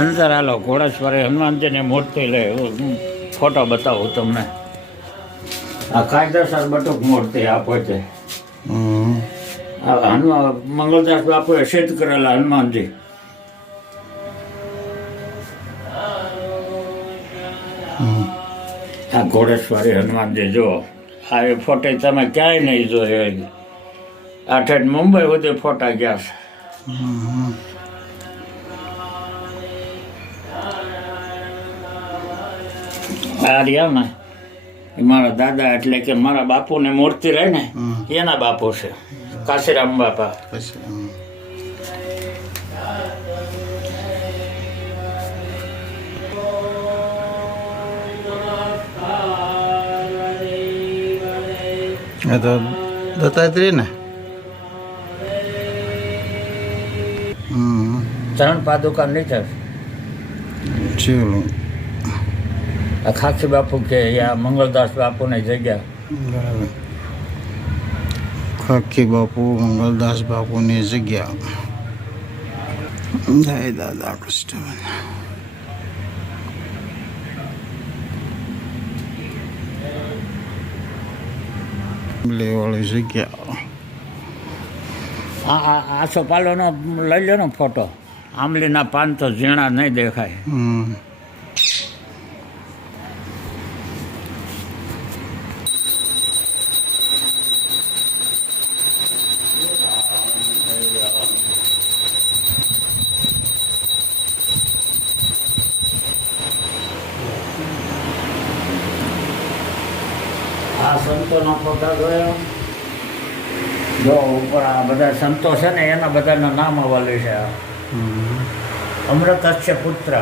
અંદર હાલો ઘોડેશ્વરી હનુમાનજીની મૂર્તિ લે ફોટો બતાવું તમને. આ કાયદેસર બટુક મૂર્તિ આપો છે. હનુમાન મંગલદાસ બાપુએ સિદ્ધ કરેલા હનુમાનજી. આ ઘોડેશ્વરી હનુમાનજી જુઓ. આ એ ફોટો તમે ક્યાંય નહીં જોયો. આ ઠેઠ મુંબઈ સુધી ફોટા ગયા છે. આ રહ્યા ને એ મારા દાદા એટલે કે મારા બાપુની મૂર્તિ રહે ને એના બાપુ છે કાશીરામ બાપા. એ તો દત્તાત્રેય ને ચરણ પાદુકા નીચે ચીલું આ ખાખી બાપુ કે યા મંગલદાસ બાપુની જગ્યા. બરાબર. ખાખી બાપુ મંગલદાસ બાપુની જગ્યા. જય દાદા કૃષ્ણ. લેવાળી જગ્યા. આ સોપાલોનો લઈ લો ને ફોટો. આંબલીના પાન તો ઝીણા નહીં દેખાય. આ સંતોનો ફોટા જોયો. જો ઉપર આ બધા સંતો છે ને એના બધાના નામ અવાલે છે. અમૃતસ્ય પુત્ર